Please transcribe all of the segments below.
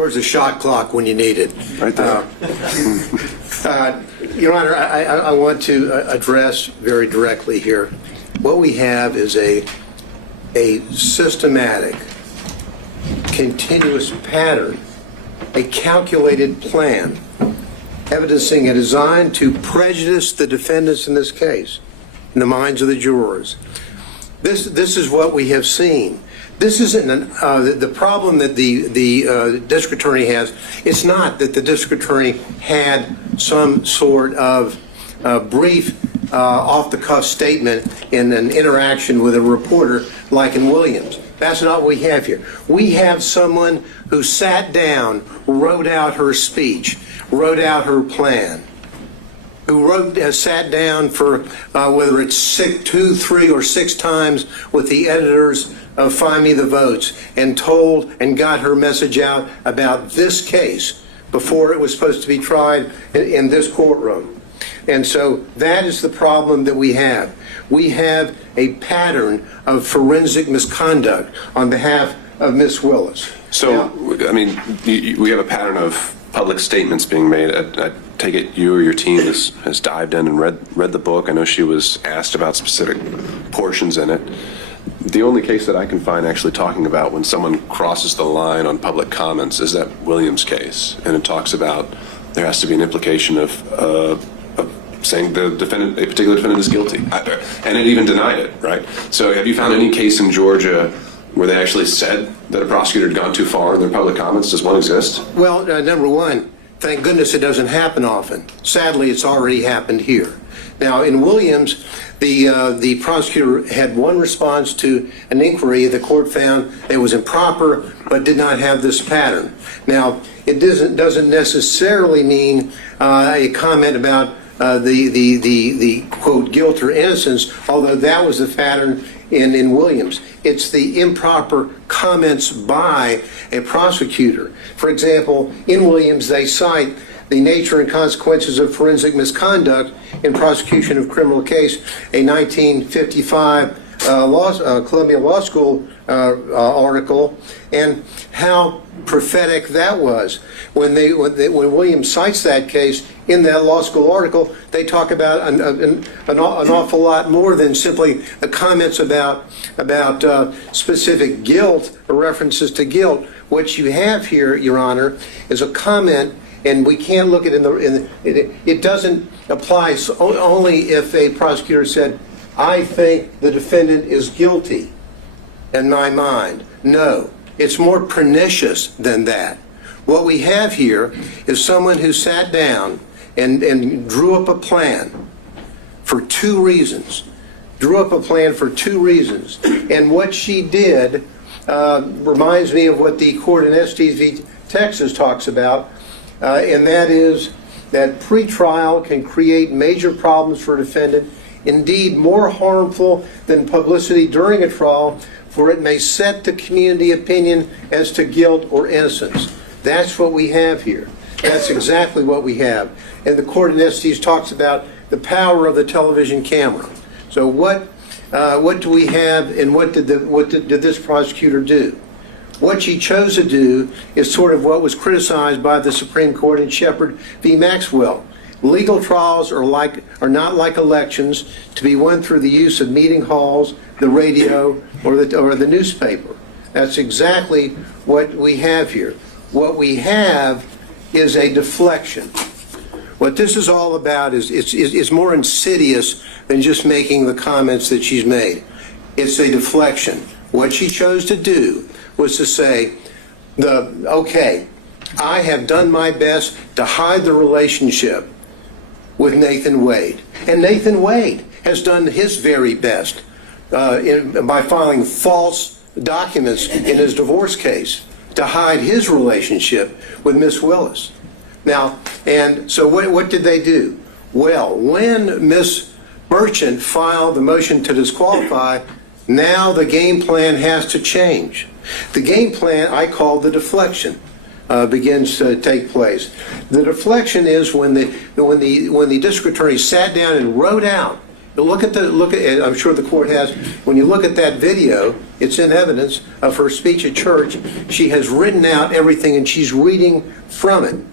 Where's the shot clock when you need it? Right there. Your Honor, I want to address very directly here. What we have is a systematic, continuous pattern, a calculated plan, evidencing a design to prejudice the defendants in this case, in the minds of the jurors. This is what we have seen. This isn't the problem that the district attorney has. It's not that the district attorney had some sort of brief, off-the-cuff statement in an interaction with a reporter like in Williams. That's not what we have here. We have someone who sat down, wrote out her speech, wrote out her plan, who sat down for whether it's 2, 3, or 6 times with the editors of Find Me the Votes and told and got her message out about this case before it was supposed to be tried in this courtroom. And so that is the problem that we have. We have a pattern of forensic misconduct on behalf of Miss Willis. So, now, I mean, we have a pattern of public statements being made. I take it you or your team has dived in and read the book. I know she was asked about specific portions in it. The only case that I can find actually talking about when someone crosses the line on public comments is that Williams case, and it talks about there has to be an implication of saying the defendant, a particular defendant, is guilty, and it even denied it, right? So, have you found any case in Georgia where they actually said that a prosecutor had gone too far in their public comments? Does one exist? Well, number one, thank goodness it doesn't happen often. Sadly, it's already happened here. Now, in Williams, the prosecutor had one response to an inquiry the court found it was improper, but did not have this pattern. Now, it doesn't necessarily mean a comment about the quote guilt or innocence, although that was the pattern in Williams. It's the improper comments by a prosecutor. For example, in Williams, they cite the nature and consequences of forensic misconduct in prosecution of criminal case, a 1955 Columbia Law School article, and how prophetic that was. When Williams cites that case in that law school article, they talk about an awful lot more than simply the comments about specific guilt or references to guilt. What you have here, Your Honor, is a comment, and we can't look at it doesn't apply only if a prosecutor said, I think the defendant is guilty in my mind. No, it's more pernicious than that. What we have here is someone who sat down and drew up a plan for 2 reasons. And what she did reminds me of what the court in Estes v. Texas talks about, and that is that pretrial can create major problems for a defendant, indeed more harmful than publicity during a trial, for it may set the community opinion as to guilt or innocence. That's what we have here. That's exactly what we have. And the court in Estes talks about the power of the television camera. So what do we have, and what did this prosecutor do? What she chose to do is sort of what was criticized by the Supreme Court in Shepard v. Maxwell. Legal trials are not like elections to be won through the use of meeting halls, the radio, or the newspaper. That's exactly what we have here. What we have is a deflection. What this is all about is more insidious than just making the comments that she's made. It's a deflection. What she chose to do was to say, okay, I have done my best to hide the relationship with Nathan Wade. And Nathan Wade has done his very best by filing false documents in his divorce case to hide his relationship with Miss Willis. Now, and so what did they do? Well, when Miss Merchant filed the motion to disqualify, now the game plan has to change. The game plan I call the deflection begins to take place. The deflection is when the district attorney sat down and wrote out I'm sure the court has, when you look at that video, it's in evidence of her speech at church. She has written out everything and she's reading from it.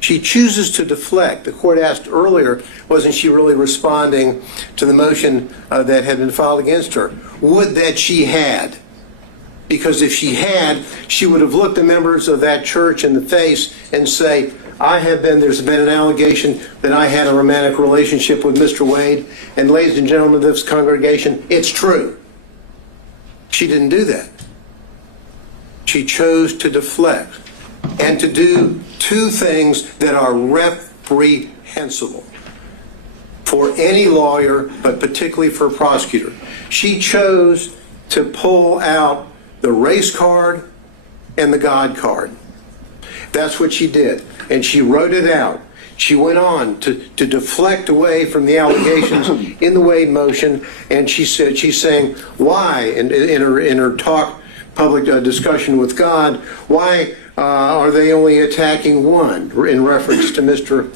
She chooses to deflect. The court asked earlier, wasn't she really responding to the motion that had been filed against her? Would that she had. Because if she had, she would have looked the members of that church in the face and say, there's been an allegation that I had a romantic relationship with Mr. Wade, and ladies and gentlemen of this congregation, it's true. She didn't do that. She chose to deflect and to do two things that are reprehensible for any lawyer, but particularly for a prosecutor. She chose to pull out the race card and the God card. That's what she did. And she wrote it out. She went on to deflect away from the allegations in the Wade motion, and she's saying, why, in her talk, public discussion with God, why are they only attacking one, in reference to Mr.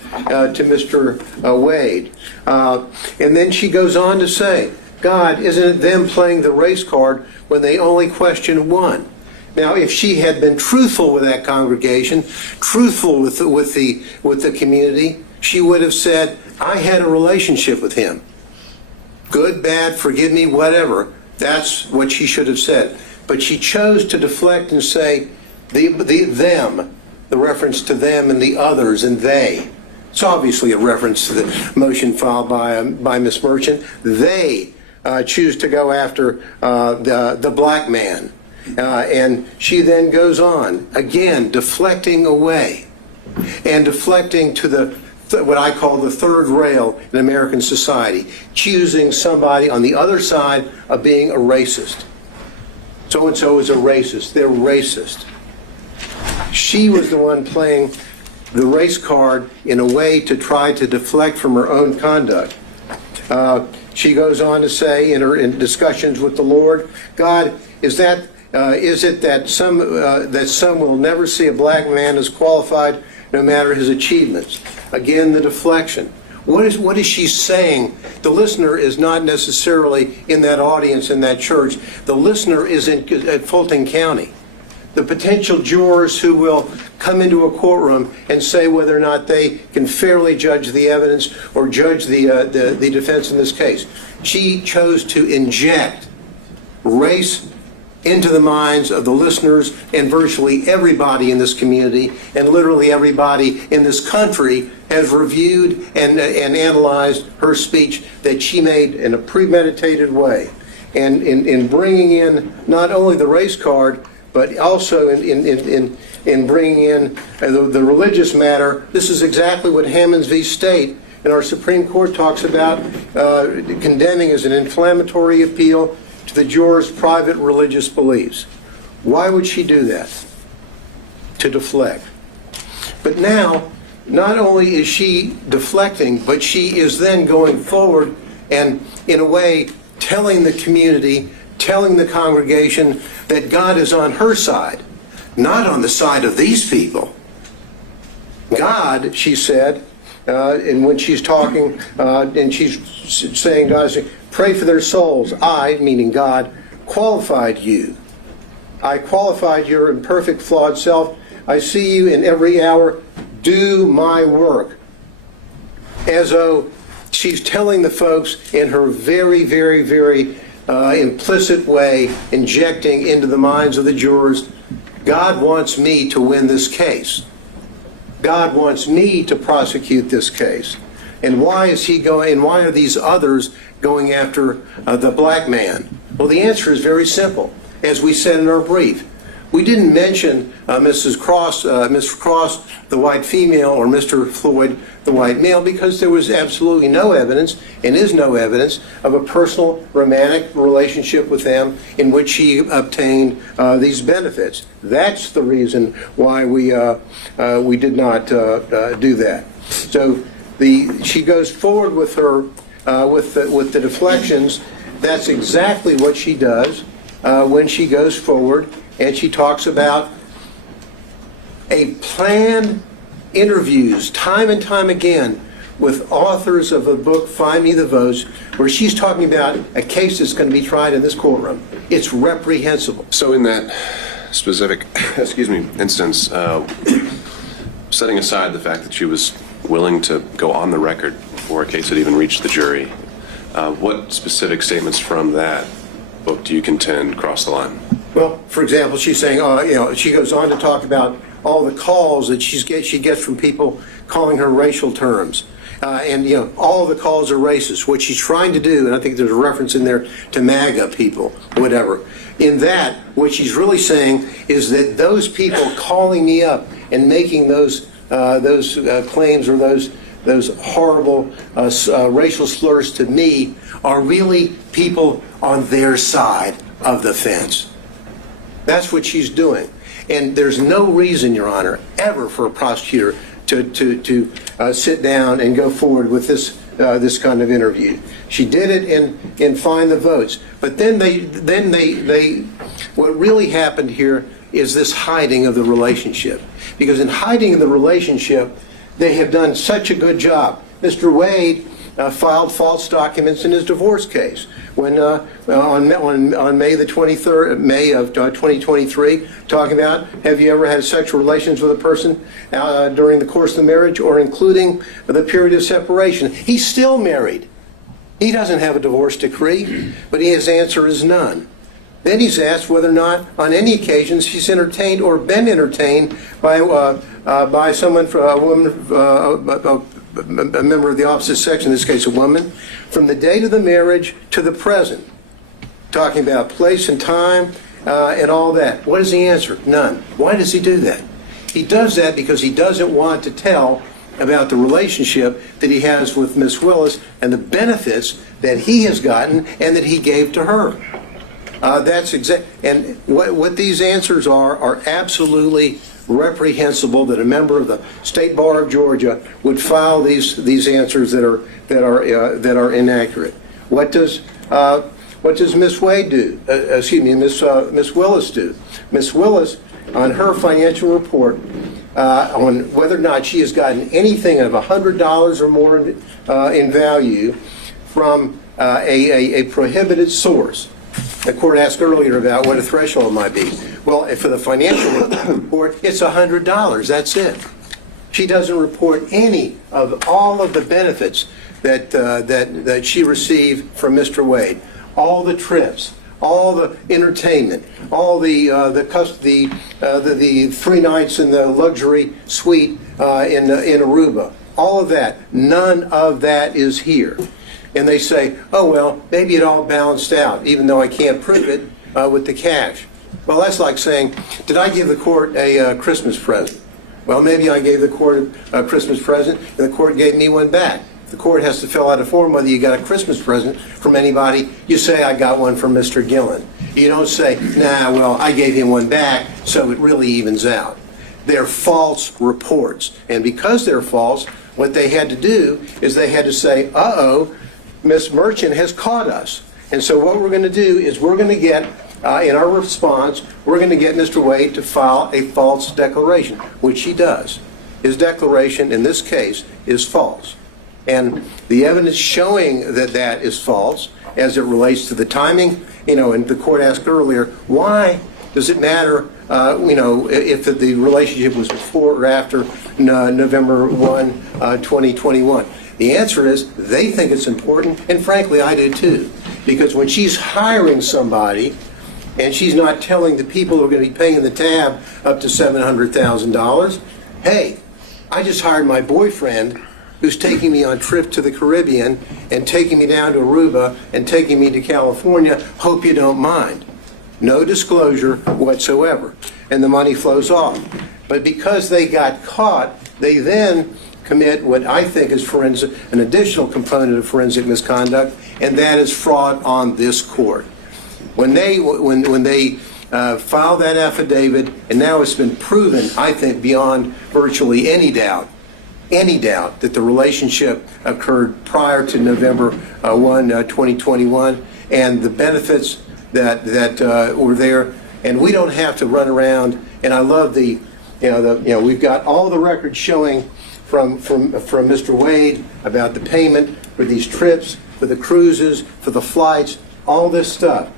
Wade? And then she goes on to say, God, isn't it them playing the race card when they only question one? Now, if she had been truthful with that congregation, truthful with the community, she would have said, I had a relationship with him. Good, bad, forgive me, whatever. That's what she should have said. But she chose to deflect and say, them, the reference to them and the others and they. It's obviously a reference to the motion filed by Ms. Merchant. They choose to go after the black man. And she then goes on, again, deflecting away and deflecting to what I call the third rail in American society, choosing somebody on the other side of being a racist. So-and-so is a racist. They're racist. She was the one playing the race card in a way to try to deflect from her own conduct. She goes on to say in discussions with the Lord, God, is it that some will never see a black man as qualified no matter his achievements? Again, the deflection. What is she saying? The listener is not necessarily in that audience in that church. The listener is at Fulton County. The potential jurors who will come into a courtroom and say whether or not they can fairly judge the evidence or judge the defense in this case. She chose to inject race into the minds of the listeners and virtually everybody in this community, and literally everybody in this country has reviewed and analyzed her speech that she made in a premeditated way. And in bringing in not only the race card, but also in bringing in the religious matter. This is exactly what Hammonds v. State in our Supreme Court talks about, condemning as an inflammatory appeal to the jurors' private religious beliefs. Why would she do that? To deflect. But now, not only is she deflecting, but she is then going forward and, in a way, telling the community, telling the congregation that God is on her side, not on the side of these people. God, she said, and when she's talking, and she's saying, God, pray for their souls. I, meaning God, qualified you. I qualified your imperfect, flawed self. I see you in every hour. Do my work. As though she's telling the folks in her very, very, very implicit way, injecting into the minds of the jurors, God wants me to win this case. God wants me to prosecute this case. And why is he going, and why are these others going after the black man? Well, the answer is very simple. As we said in our brief, we didn't mention Mr. Cross, the white female, or Mr. Floyd, the white male, because there was absolutely no evidence, and is no evidence, of a personal romantic relationship with them in which he obtained these benefits. That's the reason why we did not do that. So she goes forward with her with the deflections. That's exactly what she does when she goes forward, and she talks about a planned interviews time and time again with authors of a book, Find Me the Votes, where she's talking about a case that's going to be tried in this courtroom. It's reprehensible. So in that specific, instance, setting aside the fact that she was willing to go on the record before a case had even reached the jury, what specific statements from that book do you contend cross the line? Well, for example, she's saying, she goes on to talk about all the calls that she gets from people calling her racial terms. All the calls are racist. What she's trying to do, and I think there's a reference in there to MAGA people, whatever. In that, what she's really saying is that those people calling me up and making those claims or those horrible racial slurs to me are really people on their side of the fence. That's what she's doing. And there's no reason, Your Honor, ever for a prosecutor to sit down and go forward with this kind of interview. She did it in Find the Votes. But then what really happened here is this hiding of the relationship. Because in hiding the relationship, they have done such a good job. Mr. Wade filed false documents in his divorce case when on May the 23rd, May of 2023, talking about, have you ever had sexual relations with a person during the course of the marriage or including the period of separation? He's still married. He doesn't have a divorce decree, but his answer is none. Then he's asked whether or not, on any occasions, he's entertained or been entertained by someone, a woman, a member of the opposite sex, in this case a woman, from the date of the marriage to the present, talking about place and time and all that. What is the answer? None. Why does he do that? He does that because he doesn't want to tell about the relationship that he has with Miss Willis and the benefits that he has gotten and that he gave to her. And what these answers are absolutely reprehensible. That a member of the State Bar of Georgia would file these answers that are inaccurate. What does Miss Wade do? Miss Willis do? Miss Willis, on her financial report, on whether or not she has gotten anything of $100 or more in value from a prohibited source. The court asked earlier about what a threshold might be. Well, for the financial report, it's $100. That's it. She doesn't report any of all of the benefits that she received from Mr. Wade. All the trips, all the entertainment, all the 3 nights in the luxury suite in Aruba. All of that. None of that is here. And they say, oh, well, maybe it all balanced out, even though I can't prove it with the cash. Well, that's like saying, did I give the court a Christmas present? Well, maybe I gave the court a Christmas present, and the court gave me one back. The court has to fill out a form whether you got a Christmas present from anybody. You say, I got one from Mr. Gillen. You don't say, nah, well, I gave him one back, so it really evens out. They're false reports. And because they're false, what they had to do is they had to say, uh-oh, Miss Merchant has caught us. And so what we're going to do is we're going to get, in our response, we're going to get Mr. Wade to file a false declaration, which he does. His declaration in this case is false. And the evidence showing that that is false as it relates to the timing, and the court asked earlier, why does it matter, if the relationship was before or after November 1, 2021? The answer is they think it's important, and frankly, I do too. Because when she's hiring somebody, and she's not telling the people who are going to be paying the tab up to $700,000, hey, I just hired my boyfriend who's taking me on trip to the Caribbean and taking me down to Aruba and taking me to California, hope you don't mind. No disclosure whatsoever. And the money flows off. But because they got caught, they then commit what I think is an additional component of forensic misconduct, and that is fraud on this court. When they filed that affidavit, and now it's been proven, I think, beyond virtually any doubt that the relationship occurred prior to November 1, 2021, and the benefits that were there, and we don't have to run around. And I love we've got all the records showing from Mr. Wade about the payment for these trips, for the cruises, for the flights, all this stuff.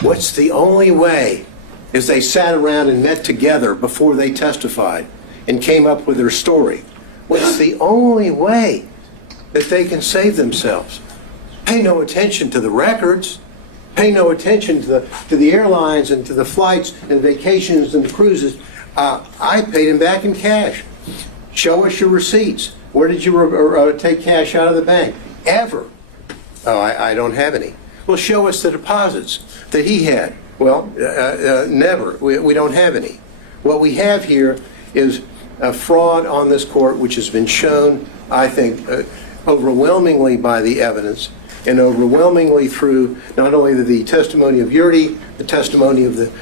What's the only way is they sat around and met together before they testified and came up with their story. What's the only way that they can save themselves? Pay no attention to the records. Pay no attention to the airlines and to the flights and vacations and the cruises. I paid them back in cash. Show us your receipts. Where did you take cash out of the bank? Ever? Oh, I don't have any. Well, show us the deposits that he had. Well, never. We don't have any. What we have here is a fraud on this court, which has been shown, I think, overwhelmingly by the evidence and overwhelmingly through not only the testimony of Yurdi, the testimony of the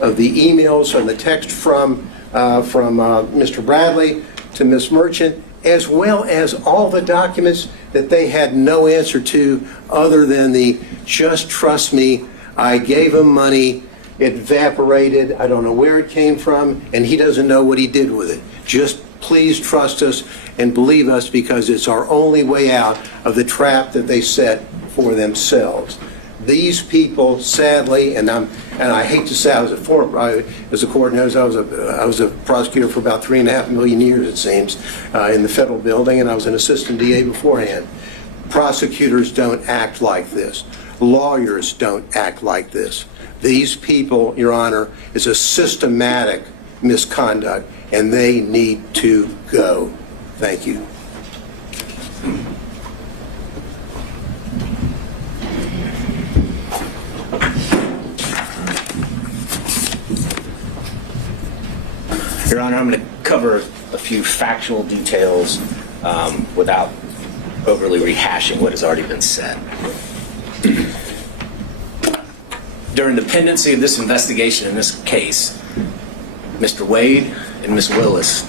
emails and the text from Mr. Bradley to Ms. Merchant, as well as all the documents that they had no answer to other than the just trust me, I gave him money, it evaporated, I don't know where it came from, and he doesn't know what he did with it. Just please trust us and believe us because it's our only way out of the trap that they set for themselves. These people, sadly, and I hate to say, as the court knows, I was a prosecutor for about 3.5 million years, it seems, in the federal building, and I was an assistant DA beforehand. Prosecutors don't act like this. Lawyers don't act like this. These people, Your Honor, is a systematic misconduct, and they need to go. Thank you. Your Honor, I'm going to cover a few factual details without overly rehashing what has already been said. During the pendency of this investigation in this case, Mr. Wade and Ms. Willis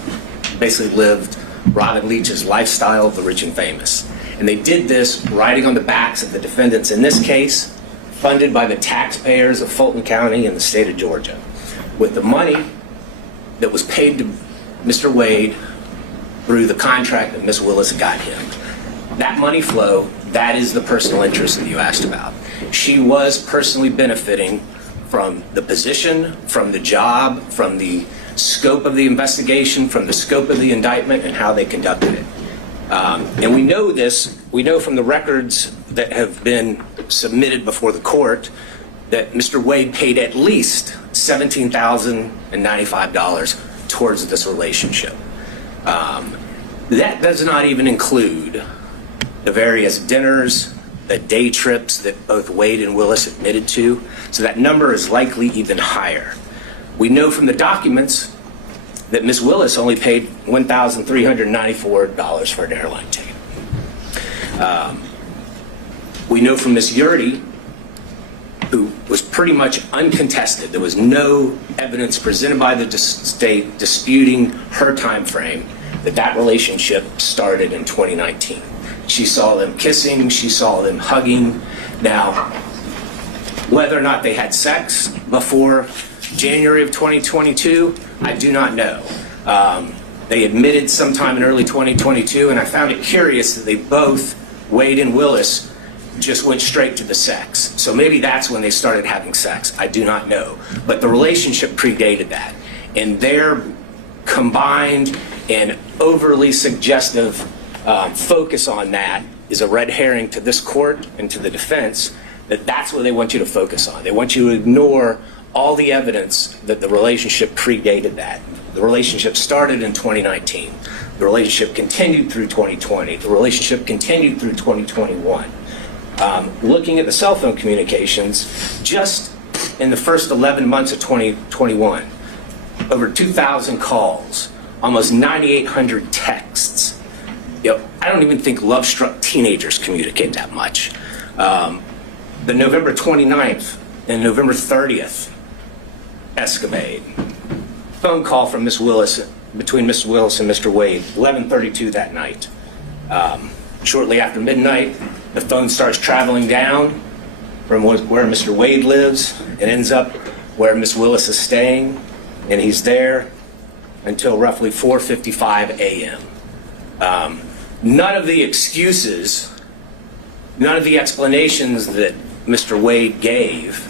basically lived Robin Leach's lifestyle of the rich and famous. And they did this riding on the backs of the defendants in this case, funded by the taxpayers of Fulton County and the state of Georgia, with the money that was paid to Mr. Wade through the contract that Ms. Willis got him. That money flow, that is the personal interest that you asked about. She was personally benefiting from the position, from the job, from the scope of the investigation, from the scope of the indictment, and how they conducted it. And we know this, we know from the records that have been submitted before the court that Mr. Wade paid at least $17,095 towards this relationship. That does not even include the various dinners, the day trips that both Wade and Willis admitted to, so that number is likely even higher. We know from the documents that Ms. Willis only paid $1,394 for an airline ticket. We know from Ms. Yurdi, who was pretty much uncontested, there was no evidence presented by the state disputing her time frame, that relationship started in 2019. She saw them kissing, she saw them hugging. Now, whether or not they had sex before January of 2022, I do not know. They admitted sometime in early 2022, and I found it curious that they both, Wade and Willis, just went straight to the sex. So maybe that's when they started having sex. I do not know. But the relationship predated that. And their combined and overly suggestive focus on that is a red herring to this court and to the defense, that that's what they want you to focus on. They want you to ignore all the evidence that the relationship predated that. The relationship started in 2019. The relationship continued through 2020. The relationship continued through 2021. Looking at the cell phone communications, just in the first 11 months of 2021, over 2,000 calls, almost 9,800 texts. You know, I don't even think love-struck teenagers communicate that much. The November 29th and November 30th escapade, phone call from Ms. Willis, between Ms. Willis and Mr. Wade, 11:32 that night. Shortly after midnight, the phone starts traveling down from where Mr. Wade lives and ends up where Ms. Willis is staying, and he's there until roughly 4:55 a.m. None of the excuses, none of the explanations that Mr. Wade gave,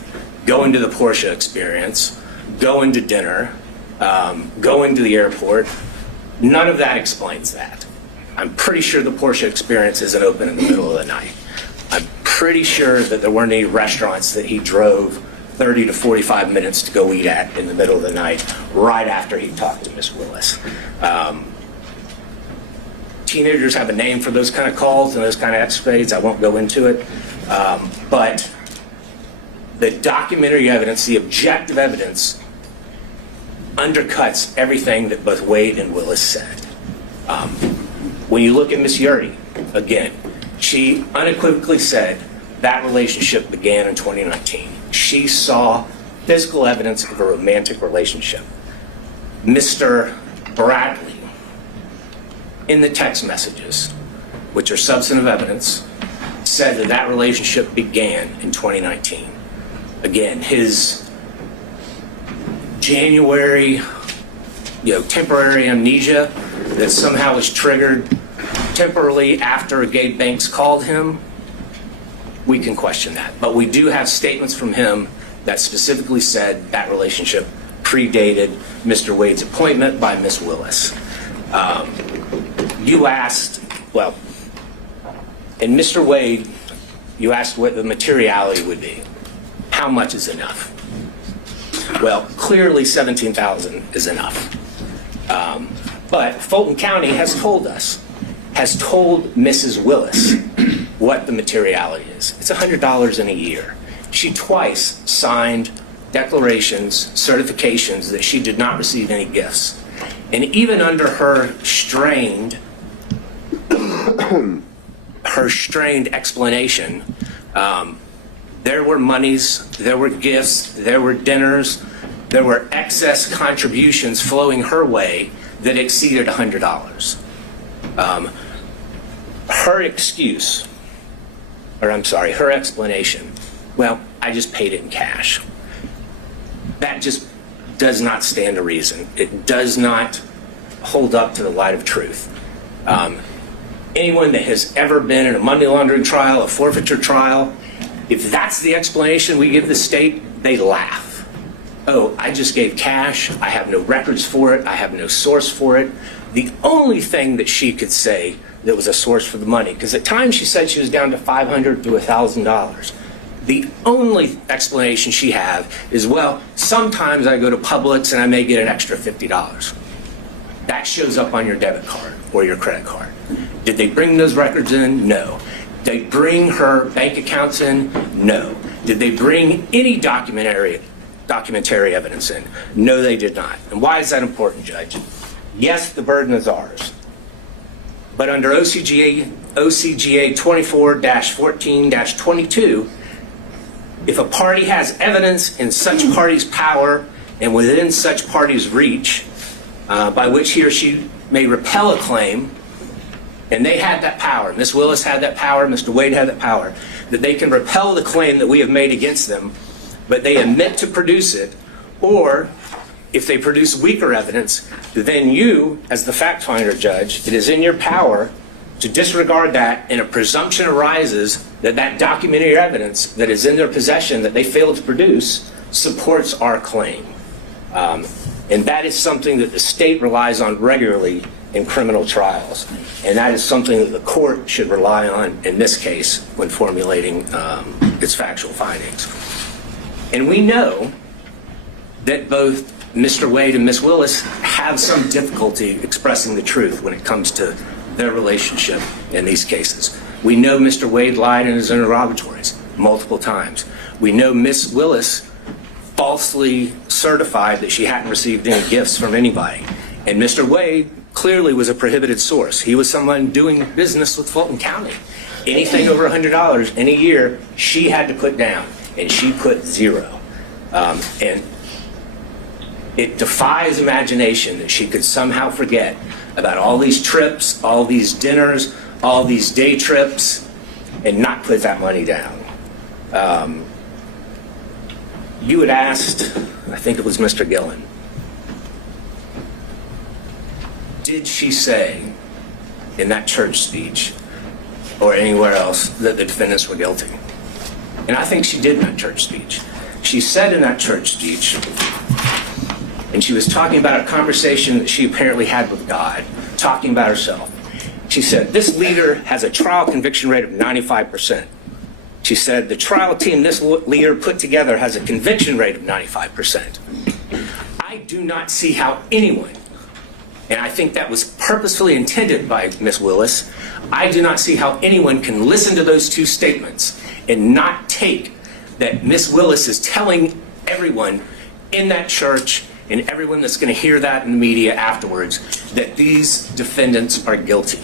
going to the Porsche experience, going to dinner, going to the airport, none of that explains that. I'm pretty sure the Porsche experience isn't open in the middle of the night. I'm pretty sure that there weren't any restaurants that he drove 30 to 45 minutes to go eat at in the middle of the night, right after he talked to Ms. Willis. Teenagers have a name for those kind of calls and those kind of escapades. I won't go into it. But the documentary evidence, the objective evidence, undercuts everything that both Wade and Willis said. When you look at Ms. Yurdy, again, she unequivocally said that relationship began in 2019. She saw physical evidence of a romantic relationship. Mr. Bradley, in the text messages, which are substantive evidence, said that that relationship began in 2019. Again, his January, temporary amnesia that somehow was triggered temporarily after Gabe Banks called him, we can question that. But we do have statements from him that specifically said that relationship predated Mr. Wade's appointment by Ms. Willis. You asked, well, in Mr. Wade, you asked what the materiality would be. How much is enough? Well, clearly $17,000 is enough. But Fulton County has told Mrs. Willis what the materiality is. It's $100 in a year. She twice signed declarations, certifications that she did not receive any gifts. And even under her strained explanation, there were monies, there were gifts, there were dinners, there were excess contributions flowing her way that exceeded $100. Her explanation, well, I just paid it in cash. That just does not stand to reason. It does not hold up to the light of truth. Anyone that has ever been in a money laundering trial, a forfeiture trial, if that's the explanation we give the state, they laugh. Oh, I just gave cash. I have no records for it. I have no source for it. The only thing that she could say that was a source for the money, because at times she said she was down to $500 to $1,000. The only explanation she had is, well, sometimes I go to Publix and I may get an extra $50. That shows up on your debit card or your credit card. Did they bring those records in? No. Did they bring her bank accounts in? No. Did they bring any documentary evidence in? No, they did not. And why is that important, Judge? Yes, the burden is ours. But under OCGA 24-14-22, if a party has evidence in such party's power and within such party's reach, by which he or she may repel a claim, and they had that power, Ms. Willis had that power, Mr. Wade had that power, that they can repel the claim that we have made against them, but they admit to produce it, or if they produce weaker evidence, then you, as the fact finder, Judge, it is in your power to disregard that, and a presumption arises that that documentary evidence that is in their possession that they failed to produce supports our claim. And that is something that the state relies on regularly in criminal trials. And that is something that the court should rely on in this case when formulating its factual findings. And we know that both Mr. Wade and Ms. Willis have some difficulty expressing the truth when it comes to their relationship in these cases. We know Mr. Wade lied in his interrogatories multiple times. We know Ms. Willis falsely certified that she hadn't received any gifts from anybody. And Mr. Wade clearly was a prohibited source. He was someone doing business with Fulton County. Anything over $100 in a year, she had to put down, and she put zero. And it defies imagination that she could somehow forget about all these trips, all these dinners, all these day trips, and not put that money down. You had asked, I think it was Mr. Gillen, did she say in that church speech or anywhere else that the defendants were guilty? And I think she did in that church speech. She said in that church speech, and she was talking about a conversation that she apparently had with God, talking about herself. She said, this leader has a trial conviction rate of 95%. She said, the trial team this leader put together has a conviction rate of 95%. I do not see how anyone, and I think that was purposefully intended by Ms. Willis, I do not see how anyone can listen to those two statements and not take that Ms. Willis is telling everyone in that church and everyone that's going to hear that in the media afterwards that these defendants are guilty.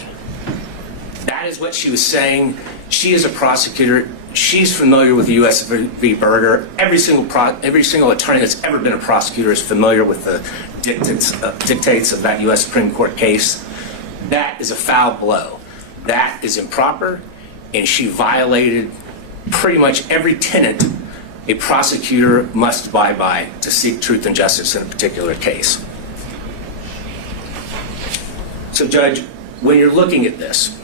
That is what she was saying. She is a prosecutor. She's familiar with the U.S. v. Berger. Every single attorney that's ever been a prosecutor is familiar with the dictates of that U.S. Supreme Court case. That is a foul blow. That is improper, and she violated pretty much every tenet a prosecutor must abide by to seek truth and justice in a particular case. So, Judge, when you're looking at this,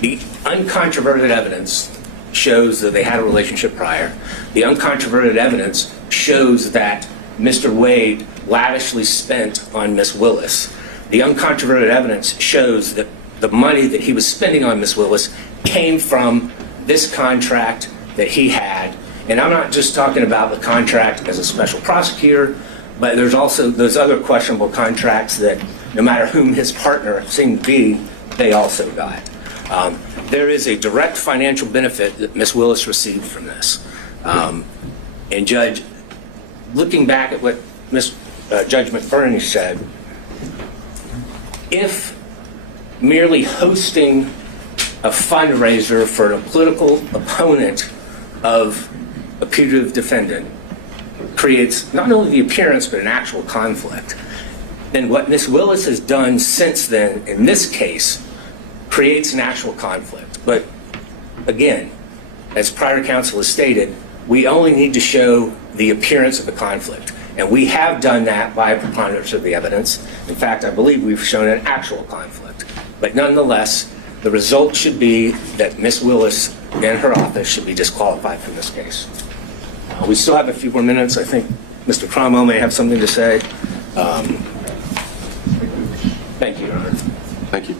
the uncontroverted evidence shows that they had a relationship prior. The uncontroverted evidence shows that Mr. Wade lavishly spent on Ms. Willis. The uncontroverted evidence shows that the money that he was spending on Ms. Willis came from this contract that he had. And I'm not just talking about the contract as a special prosecutor, but there's also those other questionable contracts that no matter whom his partner seemed to be, they also got. There is a direct financial benefit that Ms. Willis received from this. And Judge, looking back at what Judge McBurney said, if merely hosting a fundraiser for a political opponent of a putative defendant creates not only the appearance but an actual conflict, then what Ms. Willis has done since then in this case creates an actual conflict. But again, as prior counsel has stated, we only need to show the appearance of a conflict. And we have done that by a preponderance of the evidence. In fact, I believe we've shown an actual conflict. But nonetheless, the result should be that Ms. Willis and her office should be disqualified from this case. We still have a few more minutes. I think Mr. Cromwell may have something to say. Thank you, Your Honor. Thank you.